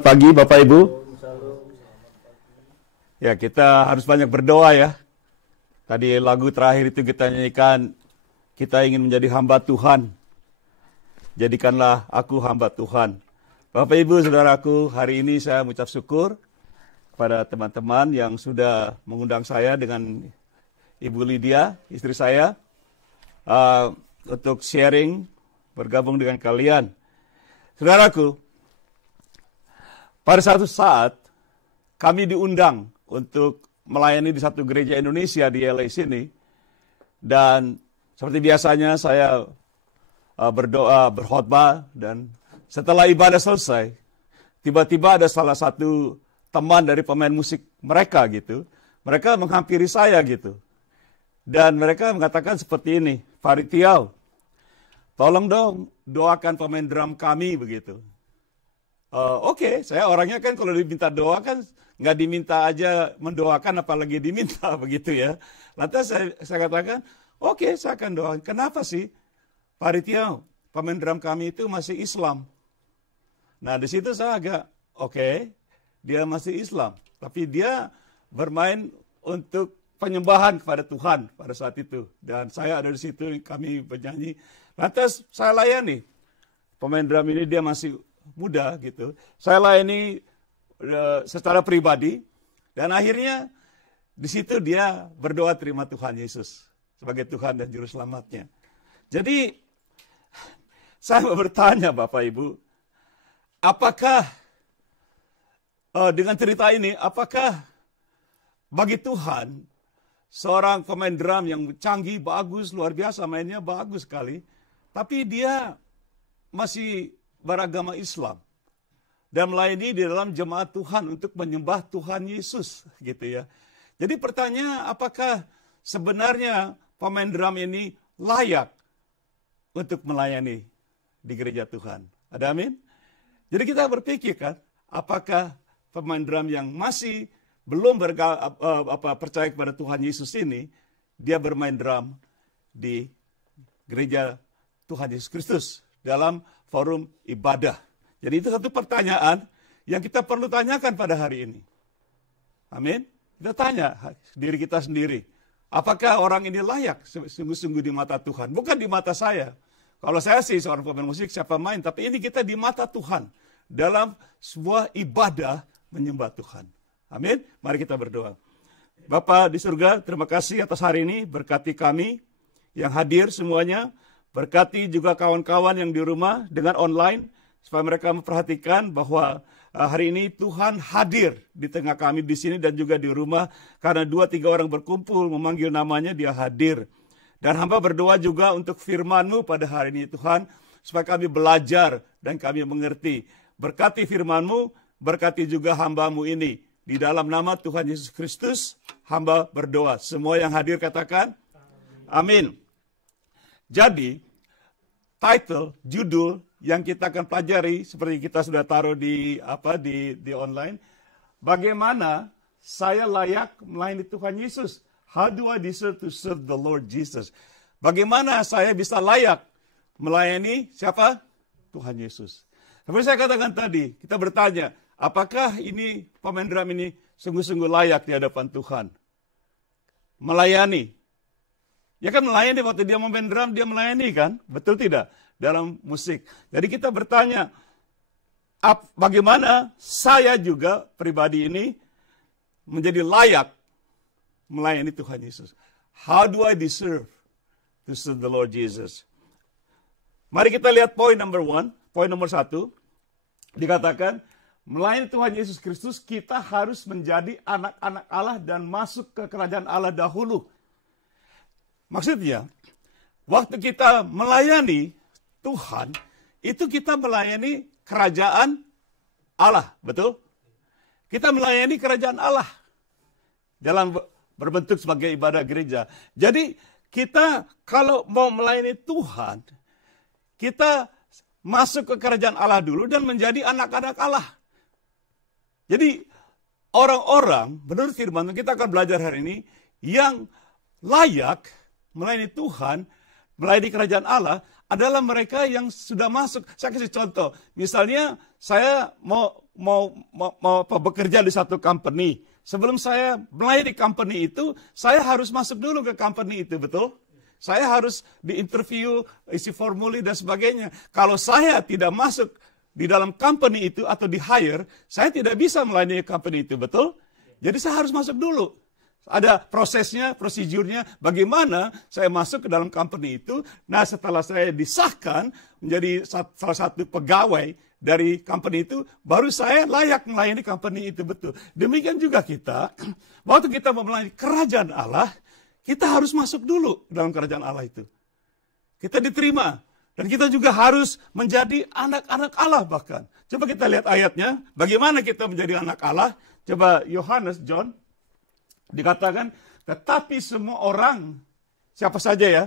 Pagi Bapak Ibu. Ya, kita harus banyak berdoa ya. Tadi lagu terakhir itu kita nyanyikan, kita ingin menjadi hamba Tuhan. Jadikanlah aku hamba Tuhan. Bapak Ibu, saudaraku, hari ini saya mengucap syukur kepada teman-teman yang sudah mengundang saya dengan Ibu Lydia, istri saya, untuk sharing, bergabung dengan kalian. Saudaraku, pada satu saat, kami diundang untuk melayani di satu gereja Indonesia di LA sini. Dan seperti biasanya saya berdoa, berkhotbah, dan setelah ibadah selesai, tiba-tiba ada salah satu teman dari pemain musik mereka gitu. Mereka menghampiri saya gitu. Dan mereka mengatakan seperti ini, Pak Ritiau, tolong dong doakan pemain drum kami begitu. Oke, saya orangnya kan kalau diminta doa kan nggak diminta aja mendoakan apalagi diminta begitu ya. Lantas saya katakan, oke, saya akan doakan. Kenapa sih? Pak Ritiau, pemain drum kami itu masih Islam. Nah di situ saya agak, oke, dia masih Islam. Tapi dia bermain untuk penyembahan kepada Tuhan pada saat itu. Dan saya ada di situ, kami bernyanyi. Lantas saya layani. Pemain drum ini dia masih muda gitu. Saya layani secara pribadi dan akhirnya di situ dia berdoa terima Tuhan Yesus sebagai Tuhan dan juru selamatnya. Jadi saya mau bertanya Bapak Ibu, apakah dengan cerita ini, apakah bagi Tuhan seorang pemain drum yang canggih, bagus, luar biasa, mainnya bagus sekali, tapi dia masih beragama Islam dan melayani di dalam jemaat Tuhan untuk menyembah Tuhan Yesus gitu ya. Jadi pertanyaan, apakah sebenarnya pemain drum ini layak untuk melayani di gereja Tuhan? Ada amin? Jadi kita berpikir kan, apakah pemain drum yang masih belum percaya kepada Tuhan Yesus ini, dia bermain drum di gereja Tuhan Yesus Kristus dalam forum ibadah. Jadi itu satu pertanyaan yang kita perlu tanyakan pada hari ini. Amin. Kita tanya diri kita sendiri. Apakah orang ini layak sungguh-sungguh di mata Tuhan? Bukan di mata saya. Kalau saya sih seorang pemain musik, siapa main. Tapi ini kita di mata Tuhan. Dalam sebuah ibadah menyembah Tuhan. Amin. Mari kita berdoa. Bapa di surga, terima kasih atas hari ini. Berkati kami yang hadir semuanya. Berkati juga kawan-kawan yang di rumah dengan online, supaya mereka memperhatikan bahwa hari ini Tuhan hadir di tengah kami di sini dan juga di rumah, karena 2-3 orang berkumpul memanggil namanya, dia hadir. Dan hamba berdoa juga untuk firman-Mu pada hari ini Tuhan, supaya kami belajar dan kami mengerti. Berkati firman-Mu, berkati juga hamba-Mu ini. Di dalam nama Tuhan Yesus Kristus, hamba berdoa. Semua yang hadir katakan, amin. Jadi, title, judul yang kita akan pelajari seperti kita sudah taruh di online, bagaimana saya layak melayani Tuhan Yesus? How do I deserve to serve the Lord Jesus? Bagaimana saya bisa layak melayani siapa? Tuhan Yesus. Seperti saya katakan tadi, kita bertanya, apakah ini pemain drum ini sungguh-sungguh layak di hadapan Tuhan? Melayani. Ya kan melayani, waktu dia memain drum, dia melayani kan? Betul tidak? Dalam musik. Jadi kita bertanya, bagaimana saya juga pribadi ini menjadi layak melayani Tuhan Yesus? How do I deserve to serve the Lord Jesus? Mari kita lihat poin number 1. Poin nomor 1. Dikatakan, melayani Tuhan Yesus Kristus, kita harus menjadi anak-anak Allah dan masuk ke kerajaan Allah dahulu. Maksudnya, waktu kita melayani Tuhan, itu kita melayani kerajaan Allah, betul? Kita melayani kerajaan Allah dalam berbentuk sebagai ibadah gereja. Jadi, kita kalau mau melayani Tuhan, kita masuk ke kerajaan Allah dulu dan menjadi anak-anak Allah. Jadi, orang-orang, menurut firman, kita akan belajar hari ini, yang layak melayani Tuhan, melayani kerajaan Allah, adalah mereka yang sudah masuk. Saya kasih contoh. Misalnya saya mau bekerja di satu company. Sebelum saya melayani company itu, saya harus masuk dulu ke company itu, betul? Saya harus diinterview, isi formulir dan sebagainya. Kalau saya tidak masuk di dalam company itu atau di hire, saya tidak bisa melayani company itu, betul? Jadi saya harus masuk dulu. Ada prosesnya, prosedurnya, bagaimana saya masuk ke dalam company itu. Nah, setelah saya disahkan menjadi salah satu pegawai dari company itu, baru saya layak melayani company itu, betul. Demikian juga kita, waktu kita mau melayani kerajaan Allah, kita harus masuk dulu dalam kerajaan Allah itu. Kita diterima. Dan kita juga harus menjadi anak-anak Allah bahkan. Coba kita lihat ayatnya, bagaimana kita menjadi anak Allah. Coba Yohanes, John. Dikatakan, tetapi semua orang, siapa saja ya,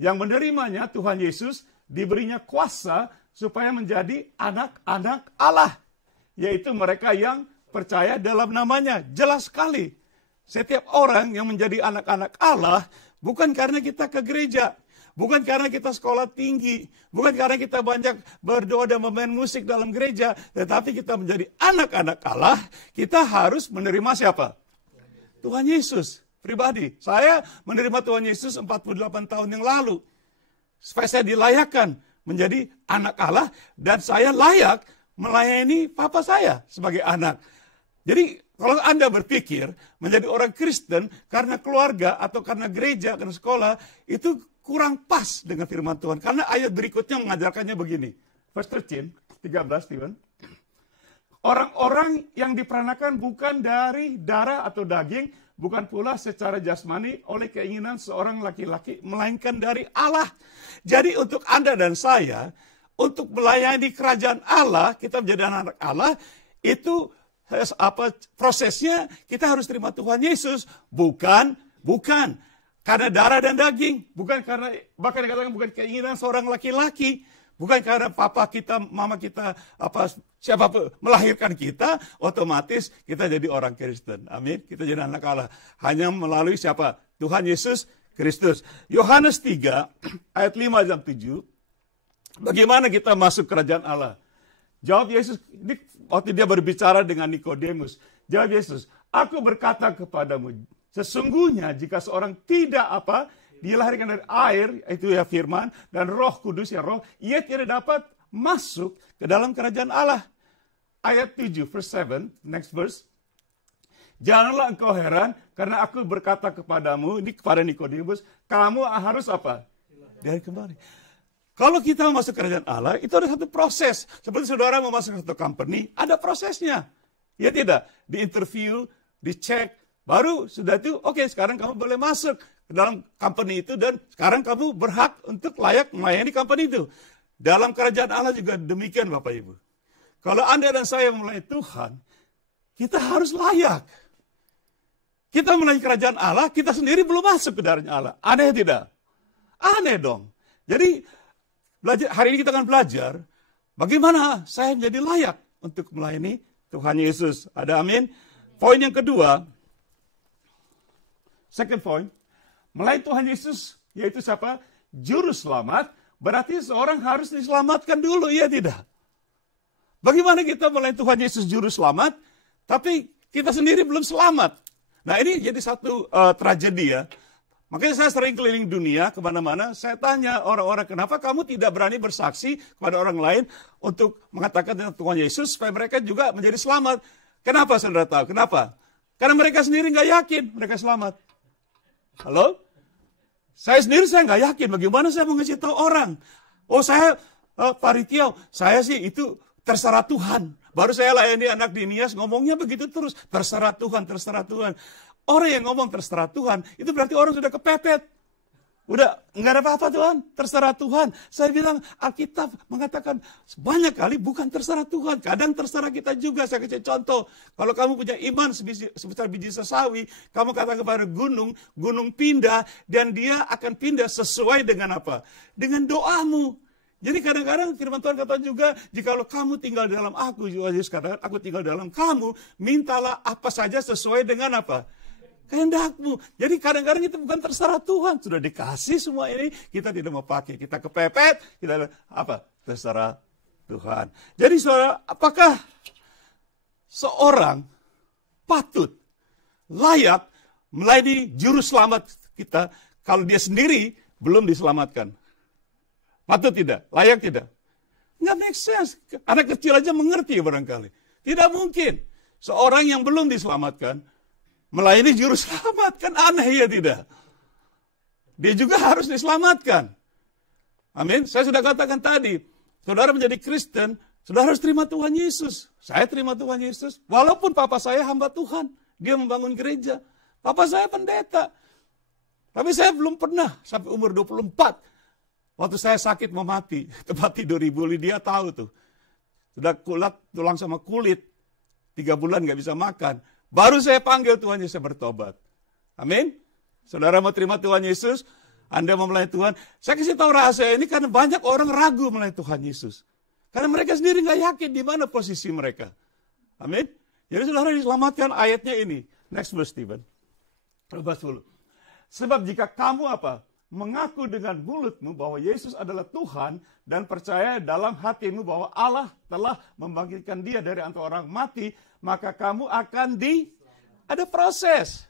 yang menerimanya Tuhan Yesus, diberinya kuasa supaya menjadi anak-anak Allah. Yaitu mereka yang percaya dalam namanya. Jelas sekali. Setiap orang yang menjadi anak-anak Allah, bukan karena kita ke gereja, bukan karena kita sekolah tinggi, bukan karena kita banyak berdoa dan bermain musik dalam gereja, tetapi kita menjadi anak-anak Allah, kita harus menerima siapa? Tuhan Yesus pribadi. Saya menerima Tuhan Yesus 48 tahun yang lalu. Supaya saya dilayakkan menjadi anak Allah dan saya layak melayani papa saya sebagai anak. Jadi kalau Anda berpikir menjadi orang Kristen karena keluarga atau karena gereja, karena sekolah, itu kurang pas dengan firman Tuhan. Karena ayat berikutnya mengajarkannya begini. Verse 13, Steven. Orang-orang yang diperanakan bukan dari darah atau daging, bukan pula secara jasmani oleh keinginan seorang laki-laki, melainkan dari Allah. Jadi untuk Anda dan saya, untuk melayani kerajaan Allah, kita menjadi anak Allah, itu prosesnya kita harus terima Tuhan Yesus. Bukan karena darah dan daging, bukan karena, bahkan dikatakan bukan keinginan seorang laki-laki. Bukan karena papa kita, mama kita, siapapun melahirkan kita, otomatis kita jadi orang Kristen. Amin. Kita jadi anak Allah. Hanya melalui siapa? Tuhan Yesus Kristus. Yohanes 3, ayat 5 dan 7. Bagaimana kita masuk kerajaan Allah? Jawab Yesus, waktu dia berbicara dengan Nikodemus. Jawab Yesus, aku berkata kepadamu, sesungguhnya jika seorang tidak dilahirkan dari air, itu ya firman, dan roh kudus ya roh, ia tidak dapat masuk ke dalam kerajaan Allah. Ayat 7, verse 7, next verse. Janganlah engkau heran, karena aku berkata kepadamu, ini kepada Nikodemus, kamu harus Dari kembali. Kalau kita masuk kerajaan Allah, itu ada satu proses. Seperti saudara mau masuk ke satu company, ada prosesnya. Ya tidak? Di interview, dicek, baru sudah itu, oke, sekarang kamu boleh masuk ke dalam company itu dan sekarang kamu berhak untuk layak melayani company itu. Dalam kerajaan Allah juga demikian Bapak Ibu. Kalau Anda dan saya melayani Tuhan, kita harus layak. Kita melayani kerajaan Allah, kita sendiri belum masuk ke dalam Allah. Aneh tidak? Aneh dong. Jadi hari ini kita akan belajar bagaimana saya menjadi layak untuk melayani Tuhan Yesus. Ada amin? Poin yang kedua, second point, melayani Tuhan Yesus, yaitu siapa? Juru selamat, berarti seorang harus diselamatkan dulu, iya tidak? Bagaimana kita melayani Tuhan Yesus juru selamat, tapi kita sendiri belum selamat? Nah ini jadi satu tragedi ya. Makanya saya sering keliling dunia, kemana-mana, saya tanya orang-orang, kenapa kamu tidak berani bersaksi kepada orang lain untuk mengatakan tentang Tuhan Yesus, supaya mereka juga menjadi selamat. Kenapa saudara tahu? Kenapa? Karena mereka sendiri nggak yakin mereka selamat. Halo? Saya sendiri nggak yakin, bagaimana saya mau ngasih tahu orang? Oh saya, Pak Ritiau, saya sih itu terserah Tuhan. Baru saya layani anak di Nias, ngomongnya begitu terus, terserah Tuhan, terserah Tuhan. Orang yang ngomong terserah Tuhan, itu berarti orang sudah kepepet. Udah, nggak ada apa-apa Tuhan, terserah Tuhan. Saya bilang, Alkitab mengatakan banyak kali bukan terserah Tuhan. Kadang terserah kita juga. Saya kasih contoh. Kalau kamu punya iman sebesar biji sesawi, kamu katakan kepada gunung, gunung pindah, dan dia akan pindah sesuai dengan apa? Dengan doamu. Jadi kadang-kadang firman Tuhan kata juga, jikalau kamu tinggal dalam aku, Yesus katakan, aku tinggal dalam kamu, mintalah apa saja sesuai dengan apa? kehendak-Mu. Jadi kadang-kadang itu bukan terserah Tuhan. Sudah dikasih semua ini, kita tidak mau pakai. Kita kepepet, kita apa? Terserah Tuhan. Jadi saudara, apakah seorang patut, layak melayani juru selamat kita kalau dia sendiri belum diselamatkan? Patut tidak? Layak tidak? Nggak make sense. Anak kecil aja mengerti barangkali. Tidak mungkin seorang yang belum diselamatkan melayani juru selamat. Kan aneh ya tidak? Dia juga harus diselamatkan. Amin. Saya sudah katakan tadi, saudara menjadi Kristen, saudara harus terima Tuhan Yesus. Saya terima Tuhan Yesus. Walaupun papa saya hamba Tuhan. Dia membangun gereja. Papa saya pendeta. Tapi saya belum pernah sampai umur 24. Waktu saya sakit mau mati, tempat tidur Ibu Lydia tahu tuh. Sudah kulat, tulang sama kulit. 3 bulan gak bisa makan. Baru saya panggil Tuhan Yesus, saya bertobat. Amin. Saudara mau terima Tuhan Yesus, Anda mau melayani Tuhan. Saya kasih tahu rahasia ini karena banyak orang ragu melayani Tuhan Yesus. Karena mereka sendiri gak yakin di mana posisi mereka. Amin. Jadi saudara diselamatkan ayatnya ini. Next verse, Stephen. Lepas dulu. Sebab jika kamu apa? Mengaku dengan mulutmu bahwa Yesus adalah Tuhan dan percaya dalam hatimu bahwa Allah telah membangkitkan dia dari antara orang mati, maka kamu akan ada proses.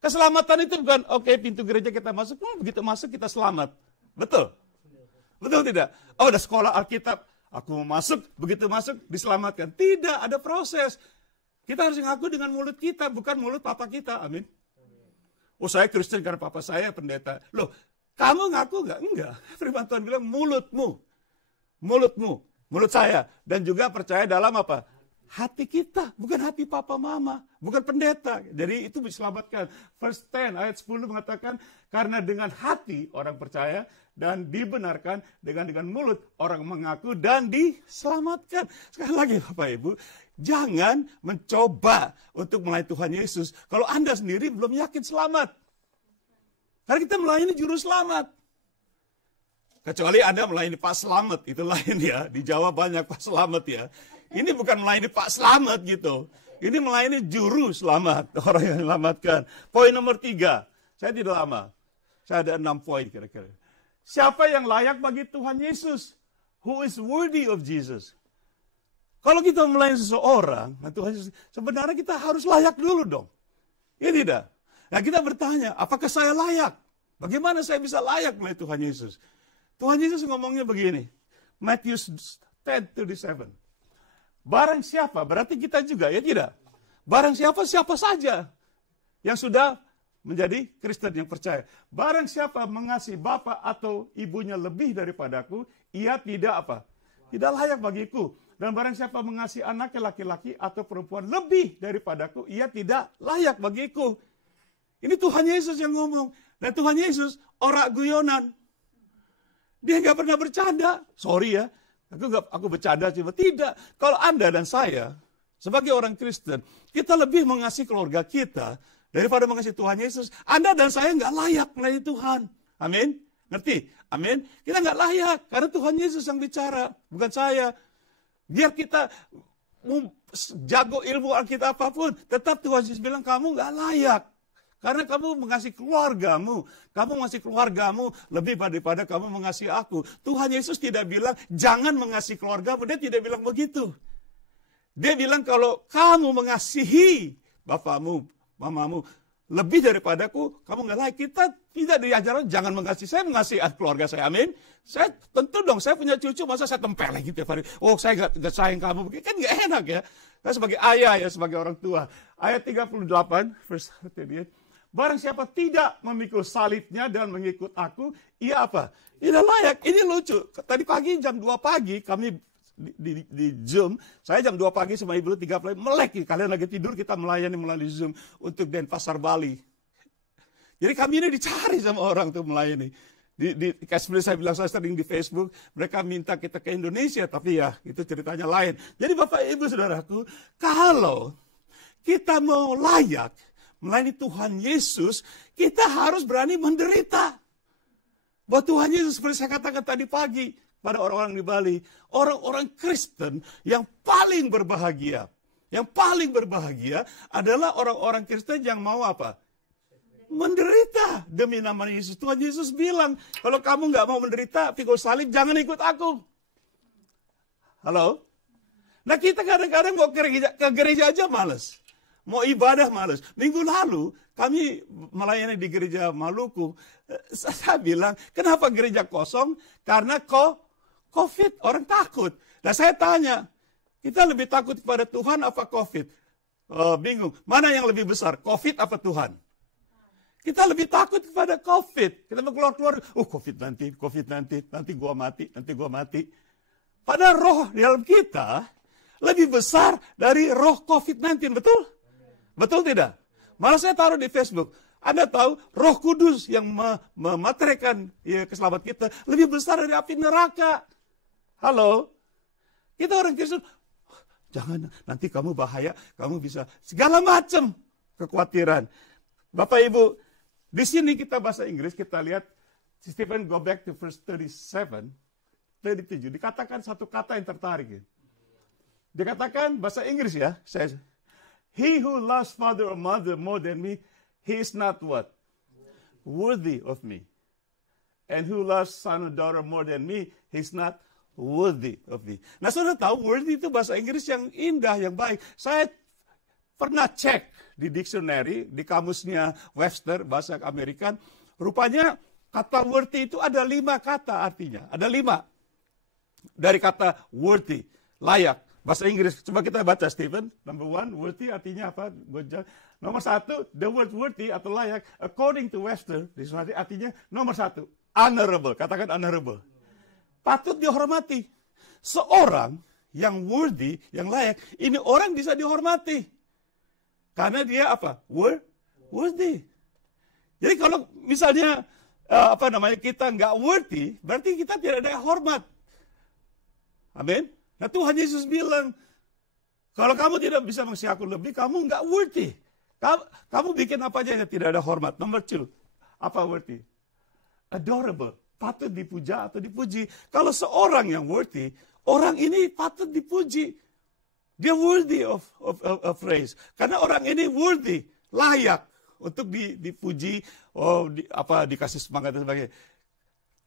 Keselamatan itu bukan, oke, pintu gereja kita masuk, begitu masuk kita selamat. Betul? Betul tidak? Oh, ada sekolah Alkitab, aku mau masuk, begitu masuk diselamatkan. Tidak, ada proses. Kita harus ngaku dengan mulut kita, bukan mulut papa kita. Amin. Oh, saya Kristen karena papa saya pendeta. Loh, kamu ngaku nggak? Enggak. Firman Tuhan bilang mulutmu. Mulutmu. Mulut saya. Dan juga percaya dalam apa? Hati kita. Bukan hati papa mama. Bukan pendeta. Jadi itu diselamatkan. Verse 10 ayat 10 mengatakan, karena dengan hati orang percaya dan dibenarkan, dengan mulut orang mengaku dan diselamatkan. Sekali lagi Bapak Ibu, jangan mencoba untuk melayani Tuhan Yesus kalau Anda sendiri belum yakin selamat. Karena kita melayani juru selamat. Kecuali Anda melayani Pak Selamat, itu lain ya. Di Jawa banyak Pak Selamat ya. Ini bukan melayani Pak Selamat gitu. Ini melayani juru selamat, orang yang diselamatkan. Poin nomor 3, saya tidak lama. Saya ada 6 poin kira-kira. Siapa yang layak bagi Tuhan Yesus? Who is worthy of Jesus? Kalau kita melayani seseorang, Tuhan Yesus, sebenarnya kita harus layak dulu dong. Ya tidak? Nah kita bertanya, apakah saya layak? Bagaimana saya bisa layak melayani Tuhan Yesus? Tuhan Yesus ngomongnya begini, Matthew 10:37. Barang siapa, berarti kita juga, ya tidak? Barang siapa, siapa saja yang sudah menjadi Kristen yang percaya. Barang siapa mengasihi bapa atau ibunya lebih daripadaku, ia tidak apa? Tidak layak bagiku. Dan barang siapa mengasihi anaknya laki-laki atau perempuan lebih daripadaku, ia tidak layak bagiku. Ini Tuhan Yesus yang ngomong. Dan Tuhan Yesus orang guyonan. Dia nggak pernah bercanda. Sorry ya, aku bercanda cuma tidak. Kalau Anda dan saya sebagai orang Kristen, kita lebih mengasihi keluarga kita daripada mengasihi Tuhan Yesus. Anda dan saya nggak layak melayani Tuhan. Amin. Ngerti? Amin. Kita nggak layak karena Tuhan Yesus yang bicara, bukan saya. Biar kita jago ilmu Alkitab apapun, tetap Tuhan Yesus bilang kamu nggak layak. Karena kamu mengasihi keluargamu. Kamu mengasihi keluargamu lebih daripada kamu mengasihi aku. Tuhan Yesus tidak bilang jangan mengasihi keluargamu. Dia tidak bilang begitu. Dia bilang kalau kamu mengasihi bapamu, mamamu lebih daripadaku, kamu nggak layak. Kita tidak diajarkan jangan mengasihi. Saya mengasihi keluarga saya, amin. Saya tentu dong, saya punya cucu, masa saya tempelin gitu tiap hari. Oh, saya nggak sayang kamu, kan nggak enak ya. Saya sebagai ayah ya, sebagai orang tua. Ayat 38, verse 38. Barang siapa tidak memikul salibnya dan mengikut aku, ia apa? Tidak layak. Ini lucu. Tadi pagi jam 2 pagi kami di Zoom. Saya jam 2 pagi sama Ibu 3 melek. Kalian lagi tidur, kita melayani melalui Zoom untuk Denpasar, Bali. Jadi kami ini dicari sama orang tuh melayani. Seperti saya bilang, saya sering di Facebook, mereka minta kita ke Indonesia, tapi ya itu ceritanya lain. Jadi Bapak Ibu Saudaraku, kalau kita mau layak melayani Tuhan Yesus, kita harus berani menderita. Bahwa Tuhan Yesus, seperti saya katakan tadi pagi, pada orang-orang di Bali, orang-orang Kristen yang paling berbahagia, Yang paling berbahagia adalah orang-orang Kristen yang mau apa? Menderita demi nama Yesus. Tuhan Yesus bilang, kalau kamu nggak mau menderita, pikul salib, jangan ikut aku. Halo? Nah kita kadang-kadang mau ke gereja aja males. Mau ibadah males. Minggu lalu, kami melayani di gereja Maluku. Saya bilang, kenapa gereja kosong? Karena COVID, orang takut. Nah saya tanya, kita lebih takut kepada Tuhan apa COVID? Bingung. Mana yang lebih besar? COVID apa Tuhan? Kita lebih takut kepada COVID. Kita mau keluar-keluar. COVID-19, nanti gua mati. Padahal roh di dalam kita lebih besar dari roh COVID-19. Betul? Betul tidak? Malah saya taruh di Facebook. Anda tahu Roh Kudus yang memateraikan keselamatan kita lebih besar dari api neraka. Halo? Kita orang Kristen, jangan, nanti kamu bahaya, kamu bisa segala macam kekhawatiran. Bapak Ibu, di sini kita bahasa Inggris, kita lihat Stephen go back to verse 37, dikatakan satu kata yang tertarik. Dikatakan bahasa Inggris ya, saya, he who loves father or mother more than me, he is not what? Worthy of me. And who loves son or daughter more than me, he is not worthy of me. Nah, saudara tahu worthy itu bahasa Inggris yang indah, yang baik. Saya pernah cek di dictionary, di kamusnya Webster, bahasa Amerikan. Rupanya kata worthy itu ada 5 kata artinya. Ada 5 dari kata worthy, layak. Bahasa Inggris, coba kita baca Stephen. Number 1, worthy artinya apa? Nomor 1, the word worthy atau layak, according to Webster, artinya nomor 1, honorable. Katakan honorable. Patut dihormati. Seorang yang worthy, yang layak, ini orang bisa dihormati. Karena dia apa? Worthy. Jadi kalau misalnya kita nggak worthy, berarti kita tidak ada hormat. Amin. Nah Tuhan Yesus bilang, kalau kamu tidak bisa mengasihi aku lebih, kamu nggak worthy. Kamu bikin apa aja yang tidak ada hormat. Nomor 2, apa worthy? Adorable. Patut dipuja atau dipuji. Kalau seorang yang worthy, orang ini patut dipuji. Dia worthy of praise. Karena orang ini worthy, layak untuk dipuji, dikasih semangat dan sebagainya.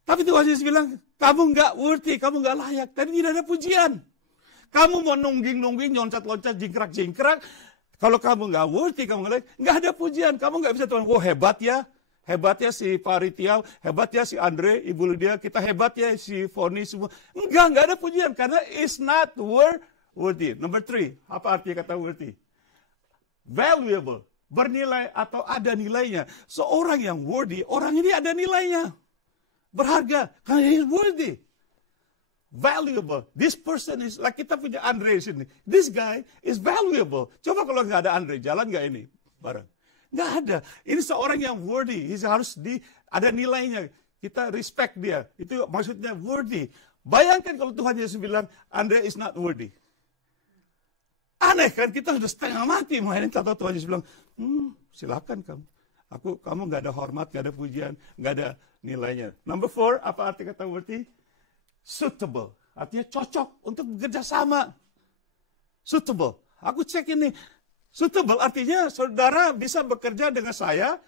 Tapi Tuhan Yesus bilang, kamu nggak worthy, kamu nggak layak. Tadi tidak ada pujian. Kamu mau nungging-nungging, loncat-loncat, jingkrak-jingkrak. Kalau kamu nggak worthy, kamu nggak layak, nggak ada pujian. Kamu nggak bisa Tuhan, hebat ya. Hebatnya si Paritial, hebatnya si Andre, Ibu Lydia, kita hebatnya si Foni semua. Enggak ada pujian karena it's not worthy. Number 3, apa artinya kata worthy? Valuable, bernilai atau ada nilainya. Seorang yang worthy, orang ini ada nilainya. Berharga, karena he is worthy. Valuable. This person is, like kita punya Andre di sini. This guy is valuable. Coba kalau nggak ada Andre, jalan nggak ini bareng? Nggak ada. Ini seorang yang worthy. Harus ada nilainya. Kita respect dia. Itu maksudnya worthy. Bayangkan kalau Tuhan Yesus bilang, Andre is not worthy. Aneh kan? Kita sudah setengah mati. Mainin tahu Tuhan Yesus bilang, silakan kamu. Kamu nggak ada hormat, nggak ada pujian, nggak ada nilainya. Number 4, apa arti kata worthy? Suitable. Artinya cocok untuk bekerja sama. Suitable. Aku cek ini. Suitable artinya saudara bisa bekerja dengan saya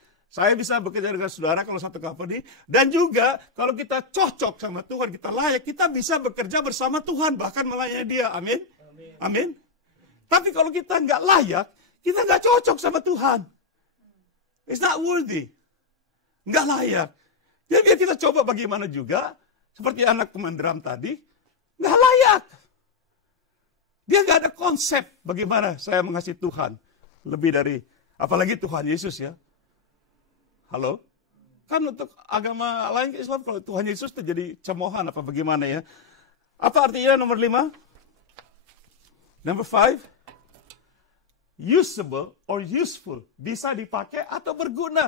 bisa bekerja dengan saudara kalau satu company, dan juga kalau kita cocok sama Tuhan, kita layak, kita bisa bekerja bersama Tuhan, bahkan melayani dia. Amin? Amin. Tapi kalau kita nggak layak, kita nggak cocok sama Tuhan. It's not worthy. Nggak layak. Jadi biar kita coba bagaimana juga, seperti anak pemain drum tadi, nggak layak. Dia nggak ada konsep bagaimana saya mengasihi Tuhan. Lebih dari, apalagi Tuhan Yesus ya. Halo? Kan untuk agama lain Islam, kalau Tuhan Yesus itu jadi cemoohan apa bagaimana ya. Apa artinya nomor 5? Number 5. Usable or useful. Bisa dipakai atau berguna.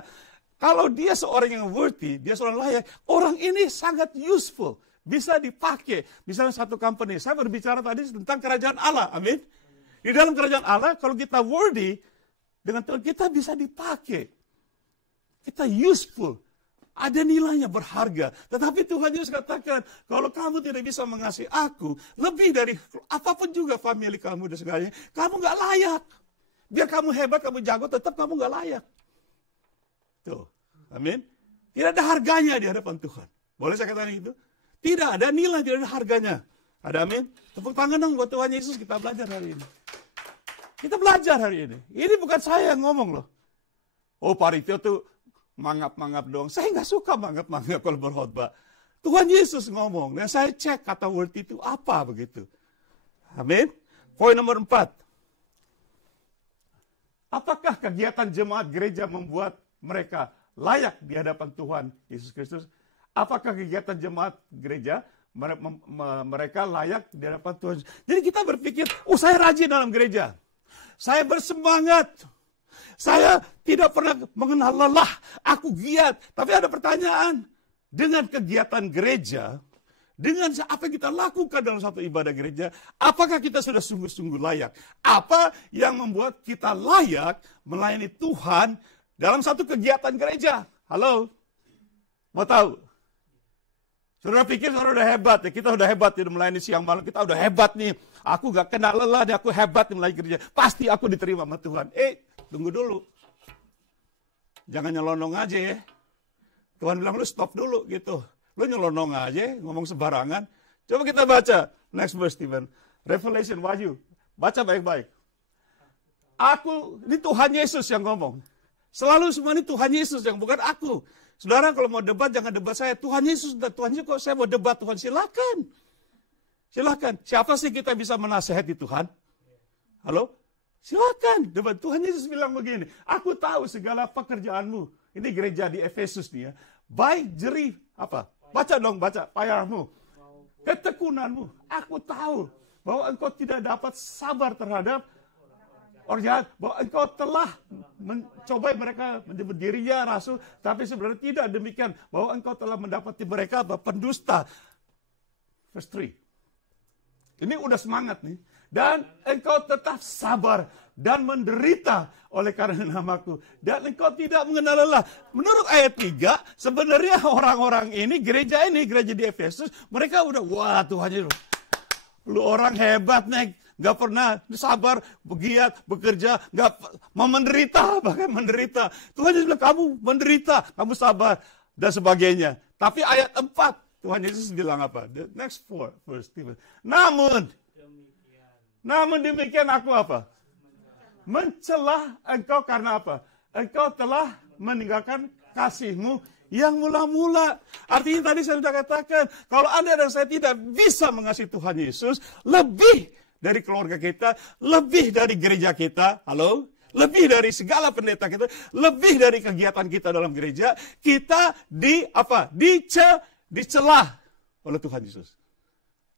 Kalau dia seorang yang worthy, dia seorang layak, orang ini sangat useful. Bisa dipakai. Misalnya satu company, saya berbicara tadi tentang kerajaan Allah, amin. Di dalam kerajaan Allah, kalau kita worthy, dengan Tuhan kita bisa dipakai. Kita useful. ada nilainya, berharga. Tetapi Tuhan Yesus katakan, kalau kamu tidak bisa mengasihi aku, lebih dari apapun juga family kamu dan segalanya, kamu gak layak. Biar kamu hebat, kamu jago, tetap kamu gak layak. Tuh, amin. Tidak ada harganya di hadapan Tuhan. Boleh saya katakan itu? Tidak ada nilai, tidak ada harganya. Ada amin? Tepuk tangan dong buat Tuhan Yesus, kita belajar hari ini. Kita belajar hari ini. Ini bukan saya yang ngomong loh. Oh, Pak Ritio tuh mangap-mangap dong. Saya nggak suka mangap-mangap kalau berkhotbah. Tuhan Yesus ngomong. Dan saya cek kata word itu apa begitu. Amin. Poin nomor 4. Apakah kegiatan jemaat gereja membuat mereka layak di hadapan Tuhan Yesus Kristus? Apakah kegiatan jemaat gereja mereka layak di hadapan Tuhan? Jadi kita berpikir, saya rajin dalam gereja. Saya bersemangat. Saya tidak pernah mengenal lelah. Aku giat. Tapi ada pertanyaan. Dengan kegiatan gereja, dengan apa yang kita lakukan dalam satu ibadah gereja, apakah kita sudah sungguh-sungguh layak? Apa yang membuat kita layak melayani Tuhan dalam satu kegiatan gereja? Halo? Mau tahu? Saudara pikir saudara udah hebat ya, kita udah hebat ya melayani siang malam, kita udah hebat nih. Aku gak kena lelah, aku hebat nih melayani gereja. Pasti aku diterima sama Tuhan. Tunggu dulu. Jangan nyelonong aja ya. Tuhan bilang lu stop dulu gitu. Lu nyelonong aja, ngomong sembarangan. Coba kita baca. Next verse Stephen. Revelation, Wahyu. Baca baik-baik. Ini Tuhan Yesus yang ngomong. Selalu semua ini Tuhan Yesus yang, bukan aku. Saudara kalau mau debat jangan debat saya. Tuhan Yesus dan Tuhan Yesus kok saya mau debat Tuhan, silakan. Silakan. Siapa sih kita bisa menasehati Tuhan? Halo? Silakan. Debat. Tuhan Yesus bilang begini, aku tahu segala pekerjaanmu. Ini gereja di Efesus nih ya. Baik, jerih, apa? Baca dong, baca. Payahmu. Ketekunanmu. Aku tahu bahwa engkau tidak dapat sabar terhadap orang jahat, bahwa engkau telah mencobai mereka menyebut dirinya rasul, tapi sebenarnya tidak demikian, bahwa engkau telah mendapati mereka pendusta. Verse 3. Ini udah semangat nih. Dan engkau tetap sabar dan menderita oleh karena namaku. Dan engkau tidak mengenal lelah. Menurut ayat 3, sebenarnya orang-orang ini, gereja di Efesus, mereka udah, wah Tuhan Yesus, lu orang hebat nih. Gak pernah sabar, giat, bekerja, gak mau menderita, bahkan menderita. Tuhan Yesus bilang, kamu menderita, kamu sabar, dan sebagainya. Tapi ayat 4, Tuhan Yesus bilang apa? The next 4 verse. Namun demikian aku apa? Mencelah engkau karena apa? Engkau telah meninggalkan kasihmu yang mula-mula. Artinya tadi saya sudah katakan, kalau Anda dan saya tidak bisa mengasihi Tuhan Yesus, lebih dari keluarga kita, lebih dari gereja kita, halo? Lebih dari segala pendeta kita, lebih dari kegiatan kita dalam gereja, kita dicelah oleh Tuhan Yesus.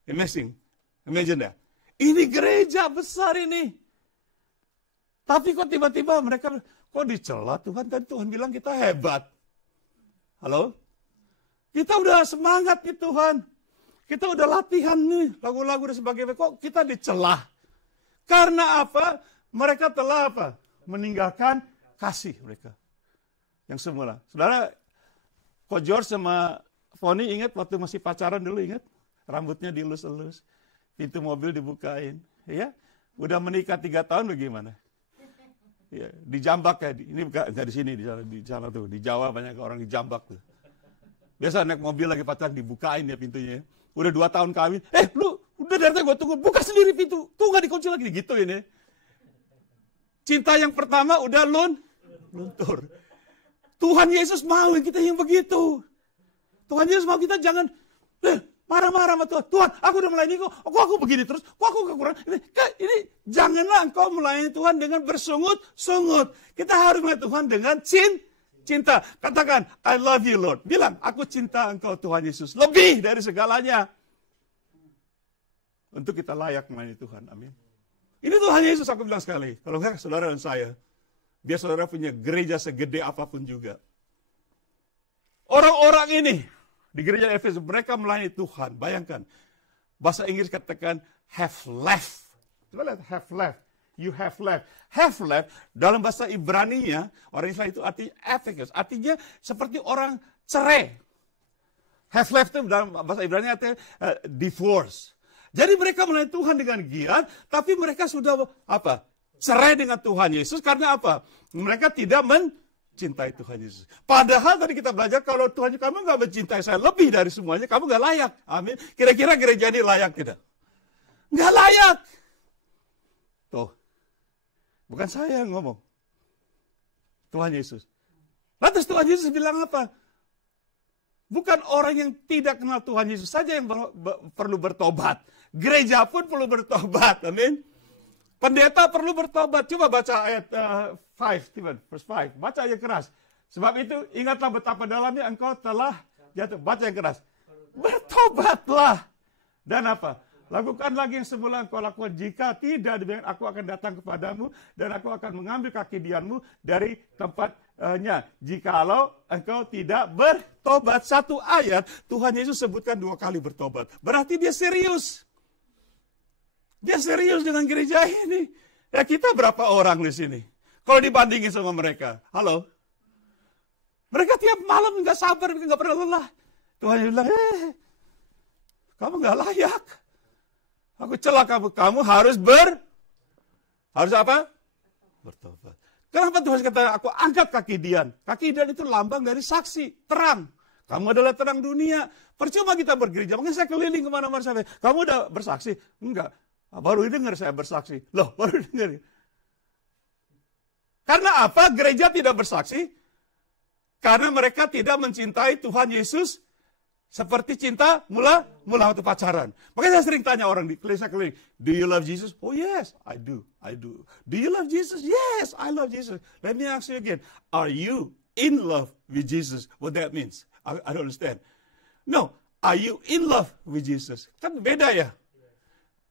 Amazing. Imagine that. Ini gereja besar ini. Tapi kok tiba-tiba mereka, kok dicela Tuhan? Tadi Tuhan bilang kita hebat. Halo? Kita udah semangat nih Tuhan. Kita udah latihan nih, lagu-lagu dan sebagainya. Kok kita dicela? Karena apa? Mereka telah apa? Meninggalkan kasih mereka. Yang semula. Saudara, Ko George sama Foni ingat waktu masih pacaran dulu, ingat? Rambutnya dielus-elus. Pintu mobil dibukain, ya. Udah menikah 3 tahun bagaimana? Ya, dijambak ya. Ini enggak di sini, di sana tuh, di Jawa banyak orang dijambak tuh. Biasa naik mobil lagi pacaran dibukain ya pintunya. Udah 2 tahun kawin, lu udah dari tadi gue tunggu, buka sendiri pintu, tuh nggak dikunci lagi, gitu ini. Cinta yang pertama udah luntur. Tuhan Yesus mau kita yang begitu. Tuhan Yesus mau kita jangan marah-marah sama Tuhan. Tuhan, aku udah melayani kok aku begini terus, kok aku kekurangan. Ini janganlah engkau melayani Tuhan dengan bersungut-sungut. Kita harus melayani Tuhan dengan cinta. Katakan, I love you Lord. Bilang, aku cinta engkau Tuhan Yesus. Lebih dari segalanya. Untuk kita layak melayani Tuhan. Amin. Ini Tuhan Yesus aku bilang sekali. Kalau enggak, saudara dan saya. Biar saudara punya gereja segede apapun juga. Orang-orang ini, di gereja Efesus, mereka melayani Tuhan. Bayangkan, bahasa Inggris katakan, have left. Coba lihat, have left. You have left. Have left, dalam bahasa Ibrani-nya, orang Israel itu artinya efektif. Artinya seperti orang cerai. Have left itu dalam bahasa Ibrani artinya divorce. Jadi mereka melayani Tuhan dengan giat, tapi mereka sudah apa? Cerai dengan Tuhan Yesus karena apa? Mereka tidak mencintai Tuhan Yesus. Padahal tadi kita belajar kalau Tuhan kamu nggak mencintai saya lebih dari semuanya, kamu nggak layak. Amin. Kira-kira gereja ini layak tidak? Nggak layak. Tuh, bukan saya yang ngomong. Tuhan Yesus. Lantas Tuhan Yesus bilang apa? Bukan orang yang tidak kenal Tuhan Yesus saja yang perlu bertobat. Gereja pun perlu bertobat. Amin. Pendeta perlu bertobat. Coba baca ayat 5, verse 5. Baca aja keras. Sebab itu ingatlah betapa dalamnya engkau telah jatuh. Baca yang keras. Bertobatlah. Dan apa? Lakukan lagi yang semula engkau lakukan. Jika tidak, demikian aku akan datang kepadamu dan aku akan mengambil kaki dianmu dari tempatnya. Jikalau engkau tidak bertobat. Satu ayat, Tuhan Yesus sebutkan 2 kali bertobat. Berarti dia serius. Dia serius dengan gereja ini. Ya kita berapa orang di sini? Kalau dibandingin sama mereka. Halo? Mereka tiap malam nggak sabar, nggak pernah lelah. Tuhan Yesus bilang, kamu nggak layak. Aku celah kamu harus harus apa? Bertobat. Kenapa Tuhan kata aku angkat kaki Dian? Kaki Dian itu lambang dari saksi, terang. Kamu adalah terang dunia. Percuma kita bergereja, makanya saya keliling kemana-mana sampai. Kamu udah bersaksi? Enggak. Baru dengar saya bersaksi. Loh, baru dengar. Karena apa? Gereja tidak bersaksi. Karena mereka tidak mencintai Tuhan Yesus seperti cinta mula waktu pacaran. Makanya saya sering tanya orang di keliling, do you love Jesus? Oh yes, I do. Do you love Jesus? Yes, I love Jesus. Let me ask you again, are you in love with Jesus? What that means? I don't understand. No, are you in love with Jesus? Kan beda ya.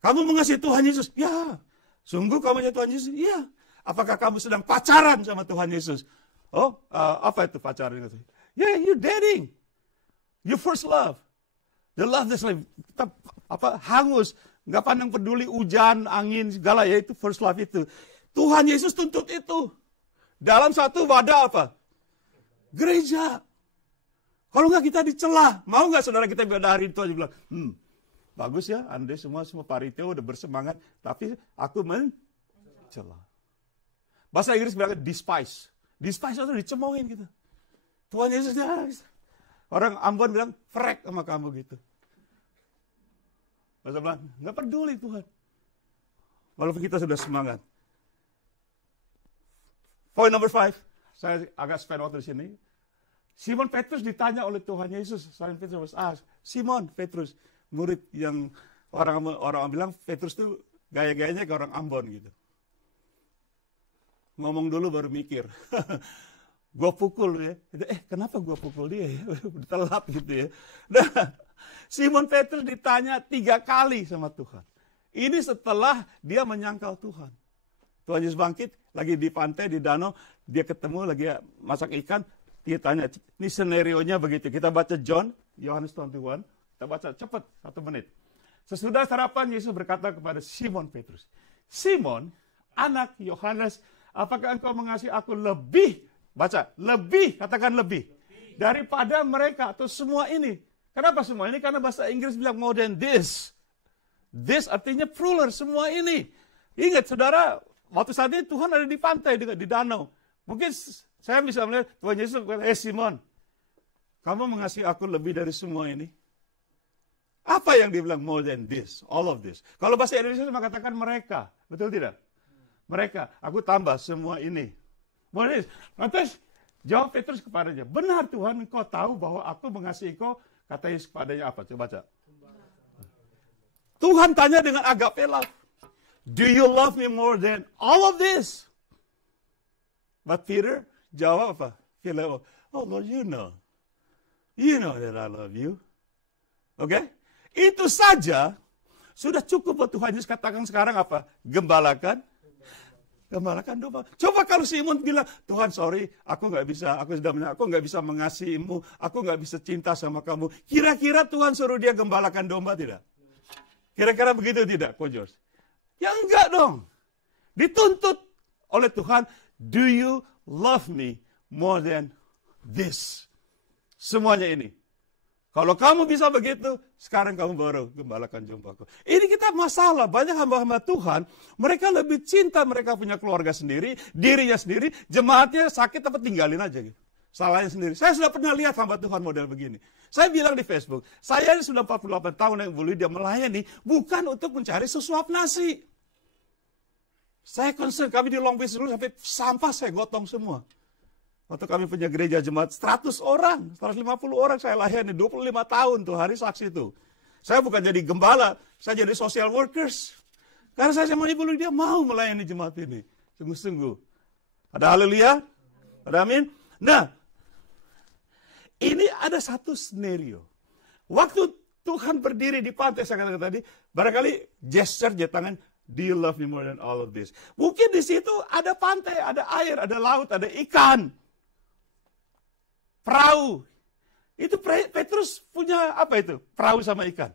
Kamu mengasihi Tuhan Yesus? Ya. Sungguh kamu mengasihi Tuhan Yesus? Ya. Apakah kamu sedang pacaran sama Tuhan Yesus? Oh, apa itu pacaran itu? Yeah, you're dating. Your first love. The love that's like, hangus. Nggak pandang peduli hujan, angin, segala. Ya itu first love itu. Tuhan Yesus tuntut itu. Dalam satu wadah apa? Gereja. Kalau nggak kita dicela. Mau nggak saudara kita pada hari itu aja bilang, bagus ya, Anda semua panitia udah bersemangat. Tapi aku mencela. Bahasa Inggris bilang despise. Despise itu dicemoohin gitu. Tuhan Yesus orang Ambon bilang, frek sama kamu gitu. Bahasa bilang, nggak peduli Tuhan. Walaupun kita sudah semangat. Point number 5. Saya agak spend waktu di sini. Simon Petrus ditanya oleh Tuhan Yesus. Simon Petrus Simon Petrus, murid yang orang bilang Petrus itu gaya-gayanya ke orang Ambon gitu. Ngomong dulu baru mikir. Gue pukul ya. Kenapa gue pukul dia ya? Udah telat gitu ya. Nah, Simon Petrus ditanya 3 kali sama Tuhan. Ini setelah dia menyangkal Tuhan. Tuhan Yesus bangkit, lagi di pantai, di danau. Dia ketemu lagi masak ikan. Dia tanya, ini senarionya begitu. Kita baca Yohanes 21. Kita baca cepat, 1 menit. Sesudah sarapan, Yesus berkata kepada Simon Petrus. Simon, anak Yohanes, apakah engkau mengasihi aku lebih? Baca, lebih, katakan lebih. Daripada mereka atau semua ini. Kenapa semua ini? Karena bahasa Inggris bilang more than this. This artinya plural, semua ini. Ingat saudara, waktu saat ini Tuhan ada di pantai, di danau. Mungkin saya bisa melihat Tuhan Yesus berkata, Simon, kamu mengasihi aku lebih dari semua ini. Apa yang dibilang more than this, all of this. Kalau bahasa Indonesia cuma katakan mereka, betul tidak? Mereka, aku tambah semua ini. Lantas jawab Petrus kepadanya, benar Tuhan, engkau tahu bahwa aku mengasihi engkau. Kata Yesus kepadanya apa? Coba baca. Tuhan tanya dengan agape love. Do you love me more than all of this? But Peter jawab apa? Phileo, oh Lord, you know that I love you. Oke? Itu saja sudah cukup buat Tuhan Yesus katakan sekarang apa? Gembalakan domba. Coba kalau Simon bilang, Tuhan sorry, aku nggak bisa mengasihimu, aku nggak bisa cinta sama kamu. Kira-kira Tuhan suruh dia gembalakan domba tidak? Kira-kira begitu tidak, Coach George? Ya enggak dong. Dituntut oleh Tuhan, do you love me more than this? semuanya ini. Kalau kamu bisa begitu, sekarang kamu baru gembalakan jumpaku. Ini kita masalah, banyak hamba-hamba Tuhan, mereka lebih cinta mereka punya keluarga sendiri, dirinya sendiri, jemaatnya sakit tapi tinggalin aja gitu. Salahnya sendiri. Saya sudah pernah lihat hamba Tuhan model begini. Saya bilang di Facebook, saya sudah 48 tahun yang boleh dia melayani, bukan untuk mencari sesuap nasi. Saya concern, kami di Long Beach dulu sampai sampah saya gotong semua. Waktu kami punya gereja jemaat 100 orang, 150 orang saya layani, 25 tahun tuh hari saksi itu. Saya bukan jadi gembala, saya jadi social workers. Karena saya sama ibu dia mau melayani jemaat ini. Sungguh-sungguh. Ada haleluya? Ada amin? Nah, ini ada satu scenario. Waktu Tuhan berdiri di pantai, saya katakan tadi, barangkali gesture dia tangan, do you love me more than all of this? Mungkin di situ ada pantai, ada air, ada laut, ada ikan. Perahu. Itu Petrus punya apa itu? Perahu sama ikan.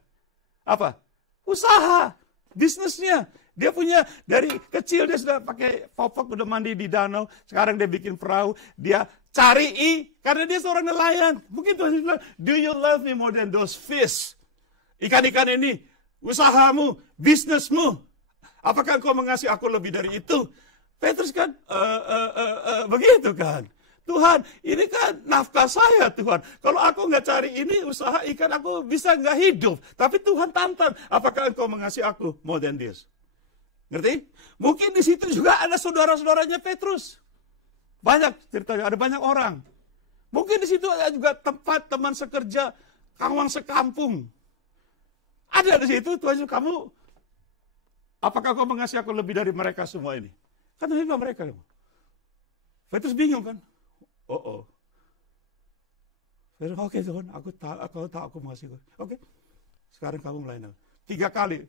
Apa? Usaha. Bisnisnya. Dia punya, dari kecil dia sudah pakai popok, udah mandi di danau. Sekarang dia bikin perahu. Dia cari karena dia seorang nelayan. Mungkin Tuhan bilang, do you love me more than those fish? Ikan-ikan ini, usahamu, bisnismu. Apakah engkau mengasihi aku lebih dari itu? Petrus kan, begitu kan. Tuhan, ini kan nafkah saya Tuhan. Kalau aku nggak cari ini, usaha ikan aku bisa nggak hidup. Tapi Tuhan tantang, apakah engkau mengasihi aku more than this? Ngerti? Mungkin di situ juga ada saudara-saudaranya Petrus. Banyak ceritanya, ada banyak orang. Mungkin di situ ada juga tempat teman sekerja, kawan sekampung. Ada di situ, Tuhan, kamu, apakah kau mengasihi aku lebih dari mereka semua ini? Kan itu mereka. Petrus bingung kan? Oke Tuhan, aku tahu aku mengasihi. Oke, sekarang kamu melayani. 3 kali,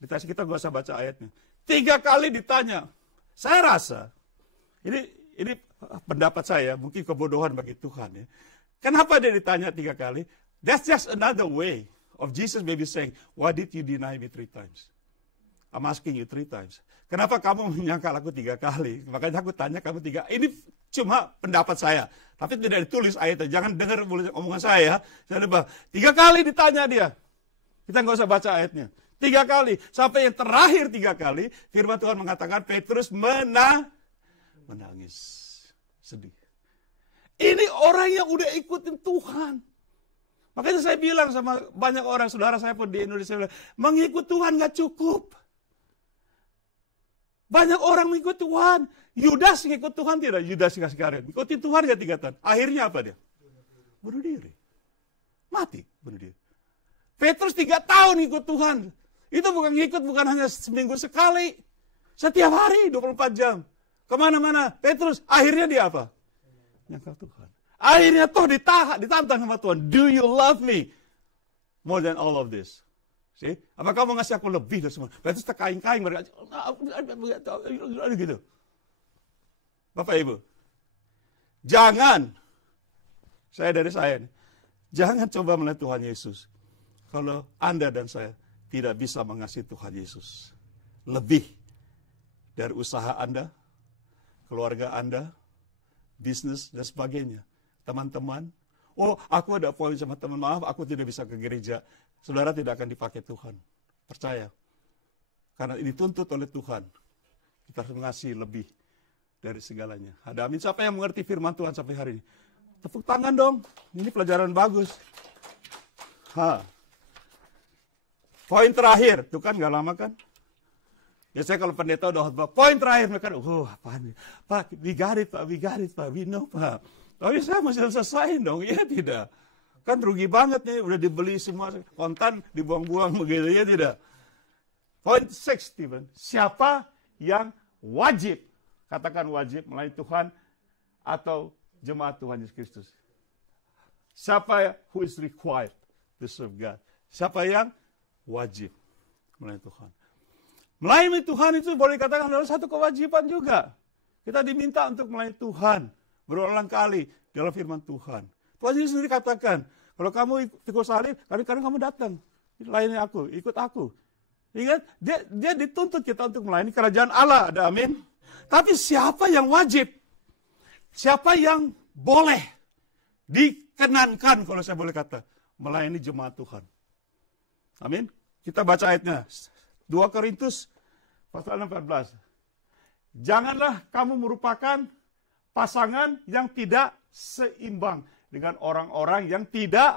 ditanya kita gak usah baca ayatnya. 3 kali ditanya. Saya rasa, ini pendapat saya, mungkin kebodohan bagi Tuhan ya. Kenapa dia ditanya 3 kali? That's just another way of Jesus maybe saying, why did you deny me 3 times? I'm asking you 3 times. Kenapa kamu menyangkal aku 3 kali? Makanya aku tanya kamu 3. Ini cuma pendapat saya. Tapi tidak ditulis ayatnya. Jangan dengar omongan saya. Saya bilang, 3 kali ditanya dia. Kita nggak usah baca ayatnya. 3 kali. Sampai yang terakhir 3 kali, firman Tuhan mengatakan Petrus menangis. Sedih. Ini orang yang udah ikutin Tuhan. Makanya saya bilang sama banyak orang, saudara saya pun di Indonesia, mengikut Tuhan nggak cukup. Banyak orang mengikut Tuhan. Yudas mengikut Tuhan tidak? Yudas Iskariot. Ikuti Tuhan ya 3 tahun. Akhirnya apa dia? Bunuh diri. Mati bunuh diri. Petrus 3 tahun ikut Tuhan. Itu bukan hanya seminggu sekali. Setiap hari 24 jam. Kemana-mana. Petrus akhirnya dia apa? Nyangkal Tuhan. Akhirnya toh ditantang sama Tuhan. Do you love me more than all of this? See? Apa kamu ngasih aku lebih dari semua? Petrus terkaing-kaing mereka. Gitu. Bapak Ibu. Jangan. Jangan coba melihat Tuhan Yesus. Kalau Anda dan saya tidak bisa mengasihi Tuhan Yesus. Lebih dari usaha Anda, keluarga Anda, bisnis dan sebagainya. Teman-teman. Oh, aku ada poin sama teman. Maaf, aku tidak bisa ke gereja. Saudara tidak akan dipakai Tuhan. Percaya. Karena ini dituntut oleh Tuhan. Kita harus mengasihi lebih dari segalanya. Ada amin. Siapa yang mengerti firman Tuhan sampai hari ini? Tepuk tangan dong. Ini pelajaran bagus. Poin terakhir. Itu kan gak lama kan? Biasanya kalau pendeta udah khotbah, poin terakhir. Mereka, apaan? Pak, we got it, Pak. We know, Pak. Tapi saya masih selesai dong. Ya tidak. Kan rugi banget nih, udah dibeli semua kontan, dibuang-buang begitu, ya tidak. Point 6, Stephen. Siapa yang wajib, katakan wajib melayani Tuhan atau jemaat Tuhan Yesus Kristus? Siapa who is required to serve God? Siapa yang wajib melayani Tuhan? Melayani Tuhan itu boleh dikatakan adalah satu kewajiban juga. Kita diminta untuk melayani Tuhan berulang kali dalam firman Tuhan. Tuhan Yesus sendiri katakan, kalau kamu ikut salib, kadang-kadang kamu datang. Layani aku, ikut aku. Ingat, dia dituntut kita untuk melayani kerajaan Allah. Ada amin. Tapi siapa yang wajib? Siapa yang boleh menyenangkan, kalau saya boleh kata, melayani jemaat Tuhan. Amin. Kita baca ayatnya. 2 Korintus pasal 14. Janganlah kamu merupakan pasangan yang tidak seimbang dengan orang-orang yang tidak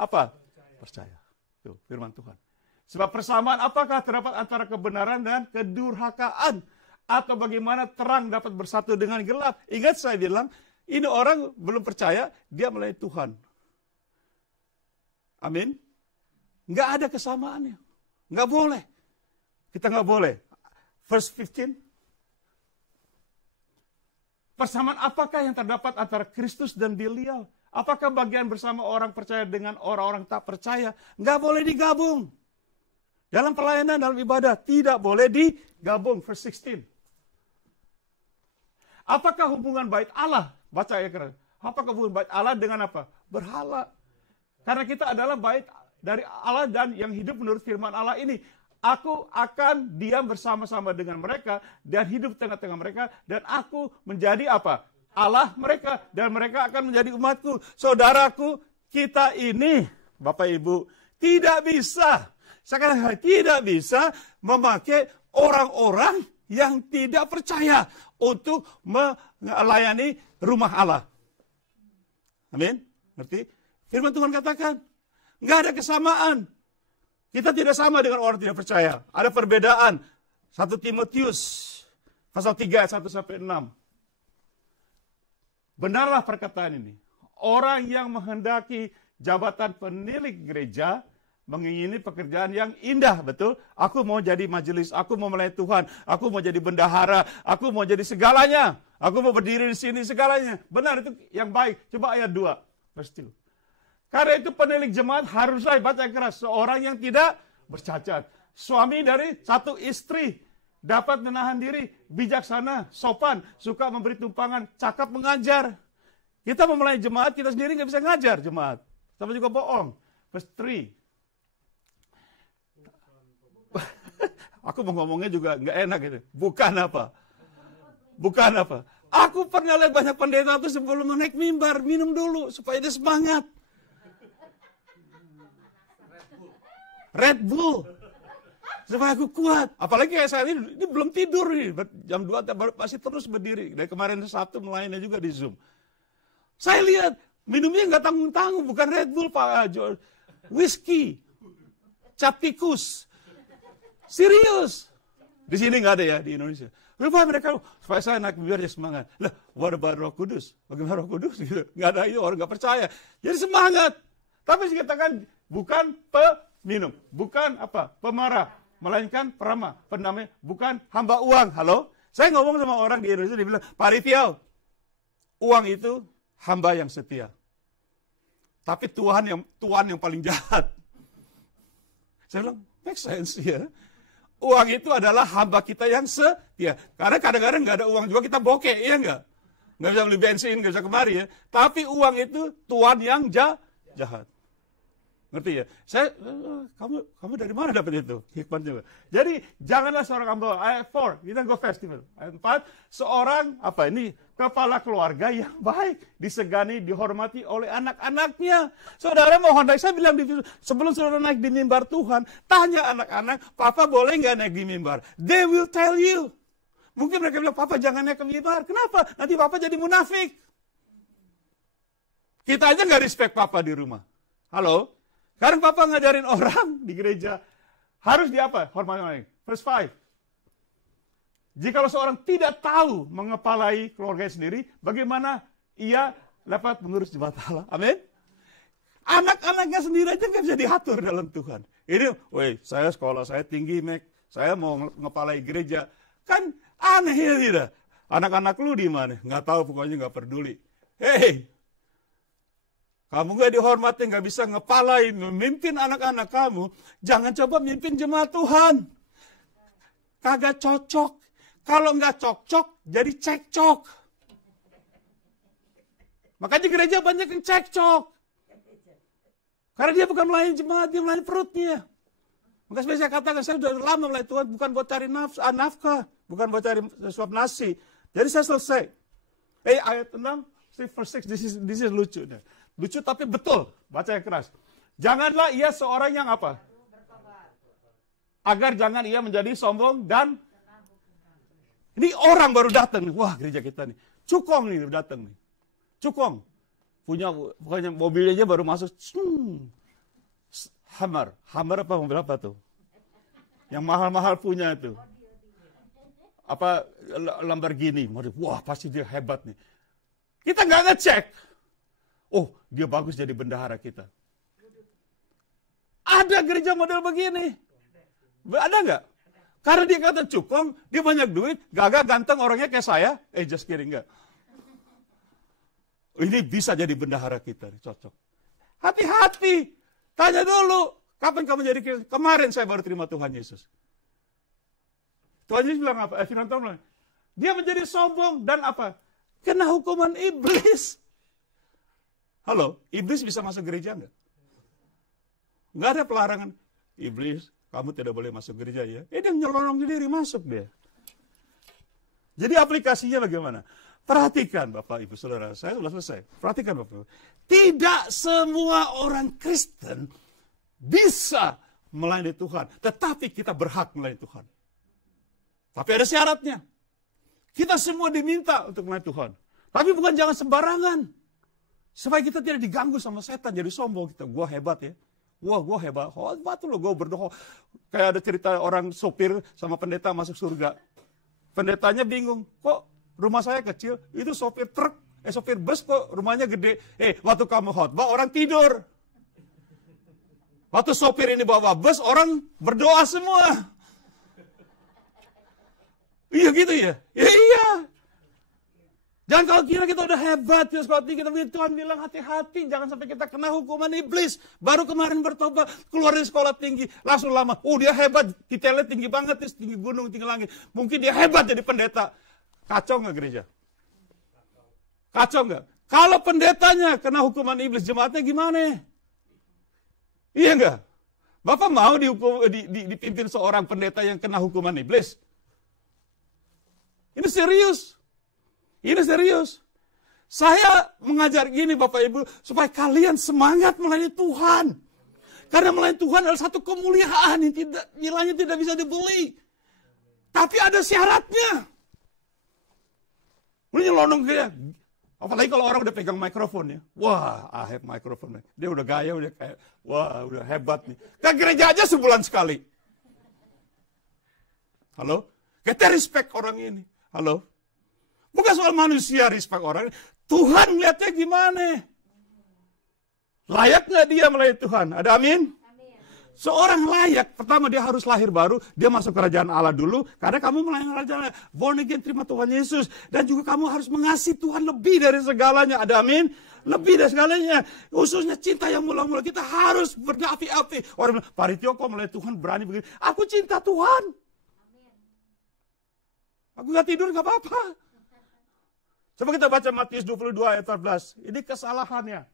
percaya. Tuh, firman Tuhan. Sebab persamaan apakah terdapat antara kebenaran dan kedurhakaan? Atau bagaimana terang dapat bersatu dengan gelap? Ingat saya bilang, ini orang belum percaya, dia melayani Tuhan. Amin. Nggak ada kesamaannya. Nggak boleh. Kita nggak boleh. Verse 15. Persamaan apakah yang terdapat antara Kristus dan Belial? Apakah bagian bersama orang percaya dengan orang-orang tak percaya? Nggak boleh digabung. Dalam pelayanan, dalam ibadah, tidak boleh digabung. Verse 16. Apakah hubungan bait Allah? Baca ya keren. Apakah hubungan bait Allah dengan apa? Berhala. Karena kita adalah bait dari Allah dan yang hidup menurut firman Allah ini. Aku akan diam bersama-sama dengan mereka dan hidup tengah-tengah mereka. Dan aku menjadi apa? Allah mereka. Dan mereka akan menjadi umatku. Saudaraku, kita ini, Bapak Ibu, tidak bisa. Sekarang tidak bisa memakai orang-orang yang tidak percaya untuk melayani rumah Allah. Amin? Ngerti? Firman Tuhan katakan, nggak ada kesamaan. Kita tidak sama dengan orang tidak percaya. Ada perbedaan. 1 Timotius pasal 3 ayat 1-6. Benarlah perkataan ini. Orang yang menghendaki jabatan penilik gereja mengingini pekerjaan yang indah, betul? Aku mau jadi majelis, aku mau melayani Tuhan, aku mau jadi bendahara, aku mau jadi segalanya. Aku mau berdiri di sini segalanya. Benar, itu yang baik. Coba ayat 2. Verse 2. Karena itu penilik jemaat haruslah, baca yang keras, seorang yang tidak bercacat. Suami dari satu istri, dapat menahan diri, bijaksana, sopan, suka memberi tumpangan, cakap mengajar. Kita mau melayani jemaat, kita sendiri nggak bisa ngajar jemaat. Sama juga bohong. Verse 3. Aku mau ngomongnya juga nggak enak gitu. Bukan apa? Bukan apa? Aku pernah lihat banyak pendeta itu sebelum naik mimbar, minum dulu supaya dia semangat. Red Bull. Supaya aku kuat. Apalagi kayak saya ini belum tidur nih. Jam 2 masih terus berdiri. Dari kemarin Sabtu melayani juga di Zoom. Saya lihat minumnya nggak tanggung-tanggung. Bukan Red Bull, Pak George. Whisky. Cap tikus. Serius. Di sini nggak ada ya, di Indonesia. Lupa mereka, supaya saya naik biar dia semangat. Lah, what about Roh Kudus? Bagaimana Roh Kudus? Nggak ada itu, orang nggak percaya. Jadi semangat. Tapi dikatakan bukan peminum, bukan pemarah, melainkan peramah, pendamai, bukan hamba uang. Halo? Saya ngomong sama orang di Indonesia, dia bilang, Pak Rifiau, uang itu hamba yang setia. Tapi Tuhan yang paling jahat. Saya bilang, make sense ya. Uang itu adalah hamba kita yang setia. Karena kadang-kadang nggak ada uang juga kita bokeh, iya nggak? Nggak bisa beli bensin, nggak bisa kemari ya. Tapi uang itu Tuhan yang jahat. Ngerti ya? Kamu dari mana dapat itu? Hikmatnya. Jadi, janganlah seorang hamba. Ayat 4, kita go festival. Ayat 4, seorang, kepala keluarga yang baik. Disegani, dihormati oleh anak-anaknya. Saudara mohon, saya bilang, sebelum saudara naik di mimbar Tuhan, tanya anak-anak, Papa boleh nggak naik di mimbar? They will tell you. Mungkin mereka bilang, Papa jangan naik ke mimbar. Kenapa? Nanti Papa jadi munafik. Kita aja nggak respect Papa di rumah. Halo? Sekarang Papa ngajarin orang di gereja, harus hormati orang. Verse 5. Jikalau seorang tidak tahu mengepalai keluarga sendiri, bagaimana ia dapat mengurus jemaat Allah? Amin. Anak-anaknya sendiri aja nggak bisa diatur dalam Tuhan. Ini, saya sekolah, saya tinggi, saya mau ngepalai gereja. Kan aneh ya tidak? Anak-anak lu di mana? Nggak tahu, pokoknya nggak peduli. Hei, kamu nggak dihormati, nggak bisa ngepalai, memimpin anak-anak kamu. Jangan coba mimpin jemaat Tuhan. Kagak cocok. Kalau nggak cocok, jadi cekcok. Makanya gereja banyak yang cekcok. Karena dia bukan melayani jemaat, dia melayani perutnya. Maka saya katakan, saya sudah lama melayani Tuhan, bukan buat cari nafkah. Bukan buat cari suap nasi. Jadi saya selesai. Ayat 6, verse 6, this is lucu. Lucu tapi betul. Baca yang keras. Janganlah ia seorang yang apa? Agar jangan ia menjadi sombong dan ini orang baru datang nih. Wah, gereja kita nih. Cukong nih datang nih. Cukong. Punya mobilnya aja baru masuk. Hammer. Hammer apa mobil apa tuh? Yang mahal-mahal punya itu. Apa Lamborghini. Wah, pasti dia hebat nih. Kita nggak ngecek. Oh, dia bagus jadi bendahara kita. Ada gereja model begini. Ada nggak? Karena dia kata cukong, dia banyak duit, gagah, ganteng, orangnya kayak saya. Just kidding, enggak. Ini bisa jadi bendahara kita, cocok. Hati-hati. Tanya dulu, kapan kamu jadi Kristen? Kemarin saya baru terima Tuhan Yesus. Tuhan Yesus bilang apa? Firman Tuhan bilang, dia menjadi sombong dan apa? Kena hukuman iblis. Halo, iblis bisa masuk gereja enggak? Enggak ada pelarangan. Iblis, kamu tidak boleh masuk gereja ya. Dia nyelonong sendiri masuk dia. Jadi aplikasinya bagaimana? Perhatikan Bapak Ibu Saudara, saya sudah selesai. Perhatikan Bapak Ibu. Tidak semua orang Kristen bisa melayani Tuhan. Tetapi kita berhak melayani Tuhan. Tapi ada syaratnya. Kita semua diminta untuk melayani Tuhan. Tapi bukan jangan sembarangan. Supaya kita tidak diganggu sama setan, jadi sombong kita. Gua hebat ya. Wah, gue hebat. Hebat loh, gue berdoa. Kayak ada cerita orang sopir sama pendeta masuk surga. Pendetanya bingung. Kok rumah saya kecil? Itu sopir truk. Sopir bus kok rumahnya gede. Waktu kamu khotbah, orang tidur. Waktu sopir ini bawa bus, orang berdoa semua. Iya gitu ya? Ya iya. Jangan kalau kira kita udah hebat, ya kita Tuhan bilang hati-hati, jangan sampai kita kena hukuman iblis. Baru kemarin bertobat, keluar dari sekolah tinggi, langsung lama. Dia hebat, titelnya tinggi banget, tinggi gunung, tinggi langit. Mungkin dia hebat jadi pendeta. Kacau nggak gereja? Kacau nggak? Kalau pendetanya kena hukuman iblis, jemaatnya gimana? Iya nggak? Bapak mau dipimpin seorang pendeta yang kena hukuman iblis? Ini serius. Ini serius. Saya mengajar gini Bapak Ibu, supaya kalian semangat melayani Tuhan. Karena melayani Tuhan adalah satu kemuliaan yang nilainya tidak bisa dibeli. Tapi ada syaratnya. Lu nyelonong kayak, apalagi kalau orang udah pegang mikrofon ya. Wah, I have microphone. Dia udah gaya, udah kayak, wah udah hebat nih. Ke gereja aja sebulan sekali. Halo? Kita respect orang ini. Halo? Bukan soal manusia respect orang. Tuhan melihatnya gimana? Layak nggak dia melayani Tuhan? Ada amin? Seorang layak, pertama dia harus lahir baru, dia masuk kerajaan Allah dulu, karena kamu melayani kerajaan Allah. Born again, terima Tuhan Yesus. Dan juga kamu harus mengasihi Tuhan lebih dari segalanya. Ada amin? Lebih dari segalanya. Khususnya cinta yang mula-mula. Kita harus berapi-api. Orang bilang, Pak Ritio kok melayani Tuhan berani begini? Aku cinta Tuhan. Aku nggak tidur nggak apa-apa. Coba kita baca Matius 22 ayat 14. Ini kesalahannya.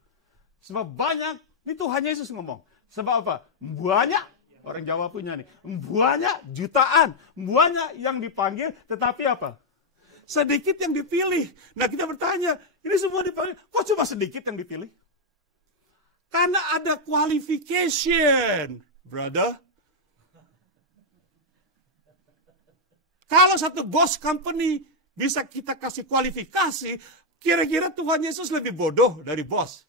Sebab banyak, ini Tuhan Yesus ngomong. Sebab apa? Banyak, orang Jawa punya nih. Banyak, jutaan. Banyak yang dipanggil, tetapi apa? Sedikit yang dipilih. Nah kita bertanya, ini semua dipanggil, kok cuma sedikit yang dipilih? Karena ada qualification, brother. Kalau satu bos company bisa kita kasih kualifikasi, kira-kira Tuhan Yesus lebih bodoh dari bos.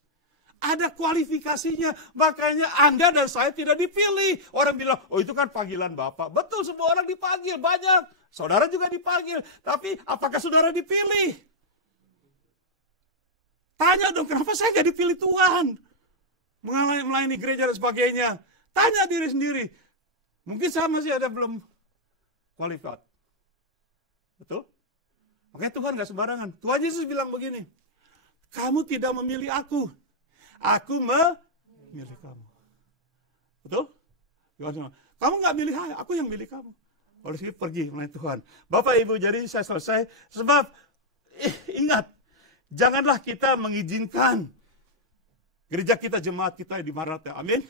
Ada kualifikasinya, makanya Anda dan saya tidak dipilih. Orang bilang, oh itu kan panggilan Bapak. Betul, semua orang dipanggil, banyak. Saudara juga dipanggil. Tapi apakah saudara dipilih? Tanya dong, kenapa saya gak dipilih Tuhan? Melayani gereja dan sebagainya. Tanya diri sendiri. Mungkin saya masih ada belum qualified. Betul? Makanya Tuhan gak sembarangan. Tuhan Yesus bilang begini, kamu tidak memilih aku memilih kamu. Betul? Kamu gak milih aku yang milih kamu. Oleh sebab pergi melayani Tuhan. Bapak Ibu, jadi saya selesai. Sebab, ingat, janganlah kita mengizinkan gereja kita, jemaat kita di Maranatha. Amin?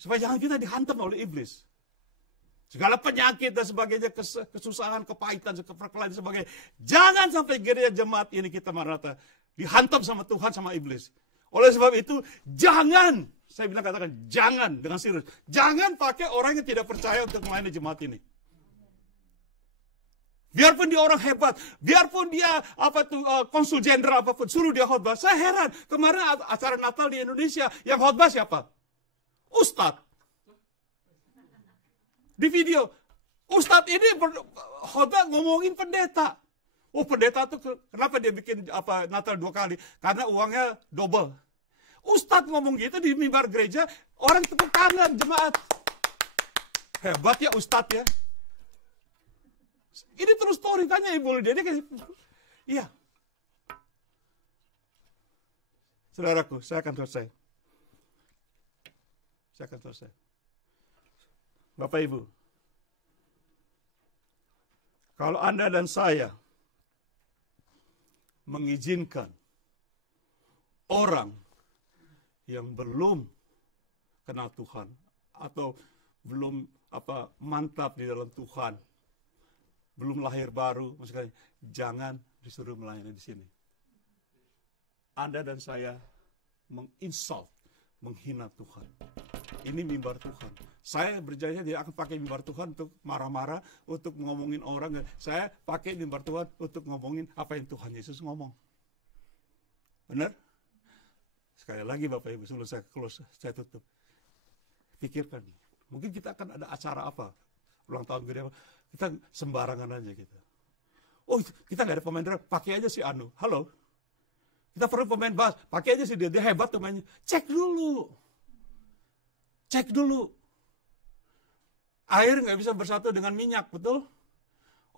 Supaya jangan kita dihantam oleh iblis. Segala penyakit dan sebagainya, kesusahan, kepahitan, keperkelahian dan sebagainya. Jangan sampai gereja jemaat ini kita Maranatha dihantam sama Tuhan, sama iblis. Oleh sebab itu, jangan, saya bilang katakan, jangan dengan serius. Jangan pakai orang yang tidak percaya untuk melayani jemaat ini. Biarpun dia orang hebat, biarpun dia konsul jenderal apapun, suruh dia khotbah. Saya heran, kemarin acara Natal di Indonesia, yang khotbah siapa? Ustadz. Di video, Ustadz ini khotbah ngomongin pendeta. Oh, pendeta tuh kenapa dia bikin Natal 2 kali? Karena uangnya double. Ustadz ngomong gitu di mimbar gereja, orang tepuk tangan, jemaat. Hebat ya Ustadz ya. Ini terus story, tanya Ibu Lydia. Dia kasih, iya. Saudaraku, saya akan selesai. Bapak Ibu, kalau Anda dan saya mengizinkan orang yang belum kenal Tuhan atau belum mantap di dalam Tuhan, belum lahir baru, maksudnya jangan disuruh melayani di sini. Anda dan saya menginsult, menghina Tuhan. Ini mimbar Tuhan. Saya berjanji tidak akan pakai mimbar Tuhan untuk marah-marah, untuk ngomongin orang. Saya pakai mimbar Tuhan untuk ngomongin apa yang Tuhan Yesus ngomong. Benar? Sekali lagi Bapak Ibu, sebelum saya close, saya tutup. Pikirkan, mungkin kita akan ada acara apa, ulang tahun gede apa, kita sembarangan aja gitu. Oh, kita nggak ada pemain drum, pakai aja si Anu. Halo? Kita perlu pemain bass, pakai aja si dia hebat tuh mainnya. Cek dulu. Air nggak bisa bersatu dengan minyak, betul?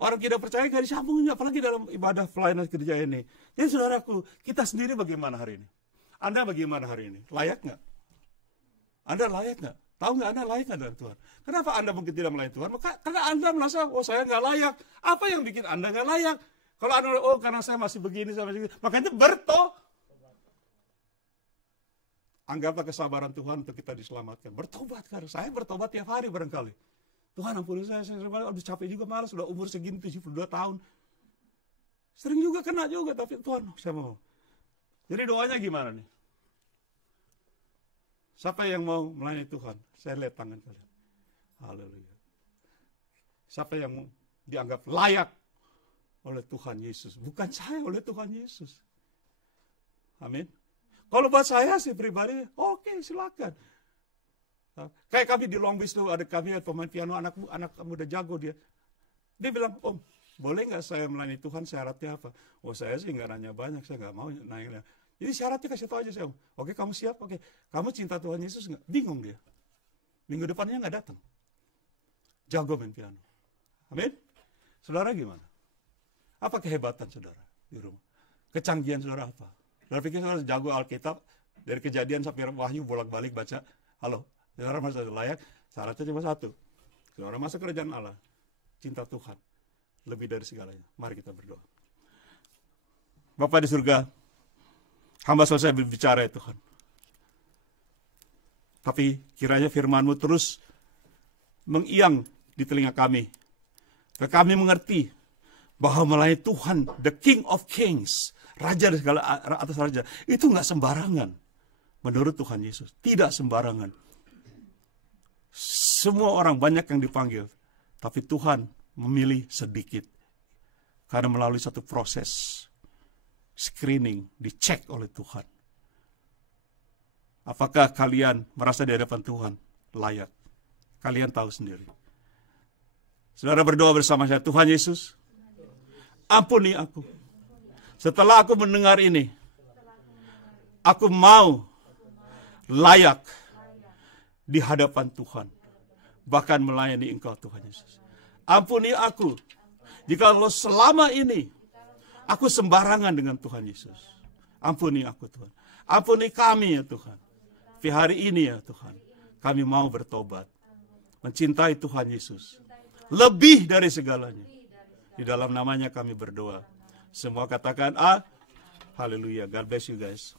Orang tidak percaya nggak disambungin, apalagi dalam ibadah pelayanan gereja ini. Jadi saudaraku, kita sendiri bagaimana hari ini? Anda bagaimana hari ini? Layak nggak? Anda layak nggak? Tahu nggak Anda layak nggak dalam Tuhan? Kenapa Anda mungkin tidak melayani Tuhan? Karena Anda merasa, oh saya nggak layak. Apa yang bikin Anda nggak layak? Kalau Anda, oh karena saya masih begini, makanya anggaplah kesabaran Tuhan untuk kita diselamatkan. Bertobat, karena saya bertobat tiap hari barangkali. Tuhan ampuni saya udah capek juga, malas, udah umur segini 72 tahun. Sering juga kena juga, tapi Tuhan, saya mau. Jadi doanya gimana nih? Siapa yang mau melayani Tuhan? Saya lihat tangan kalian. Haleluya. Siapa yang dianggap layak oleh Tuhan Yesus? Bukan saya, oleh Tuhan Yesus. Amin. Kalau buat saya sih pribadi, oke, silakan. Kayak kami di Long Beach tuh, ada kami pemain piano, anak muda jago dia. Dia bilang, Om, boleh nggak saya melayani Tuhan, syaratnya apa? Oh saya sih nggak nanya banyak, saya nggak mau nanya. Jadi syaratnya kasih tahu aja saya, Om. Oke, kamu siap? Oke, kamu cinta Tuhan Yesus nggak? Bingung dia. Minggu depannya nggak datang. Jago main piano. Amin. Saudara gimana? Apa kehebatan saudara di rumah? Kecanggihan saudara apa? Saudara pikir saudara jago Alkitab, dari Kejadian sampai Wahyu bolak-balik baca. Halo, saudara masih layak? Syaratnya cuma satu. Saudara masuk kerajaan Allah, cinta Tuhan lebih dari segalanya. Mari kita berdoa. Bapa di surga, hamba selesai berbicara ya Tuhan. Tapi kiranya firman-Mu terus mengiang di telinga kami. Dan kami mengerti bahwa melayani Tuhan, the King of Kings, Raja dari segala atas raja, itu nggak sembarangan. Menurut Tuhan Yesus, tidak sembarangan. Semua orang banyak yang dipanggil, tapi Tuhan memilih sedikit. Karena melalui satu proses screening, dicek oleh Tuhan. Apakah kalian merasa di hadapan Tuhan layak? Kalian tahu sendiri. Saudara berdoa bersama saya, Tuhan Yesus, ampuni aku. Setelah aku mendengar ini, aku mau layak di hadapan Tuhan. Bahkan melayani Engkau Tuhan Yesus. Ampuni aku, jika selama ini aku sembarangan dengan Tuhan Yesus. Ampuni aku Tuhan. Ampuni kami ya Tuhan. Di hari ini ya Tuhan, kami mau bertobat. Mencintai Tuhan Yesus. Lebih dari segalanya. Di dalam namanya kami berdoa. Semua katakan, haleluya. God bless you guys.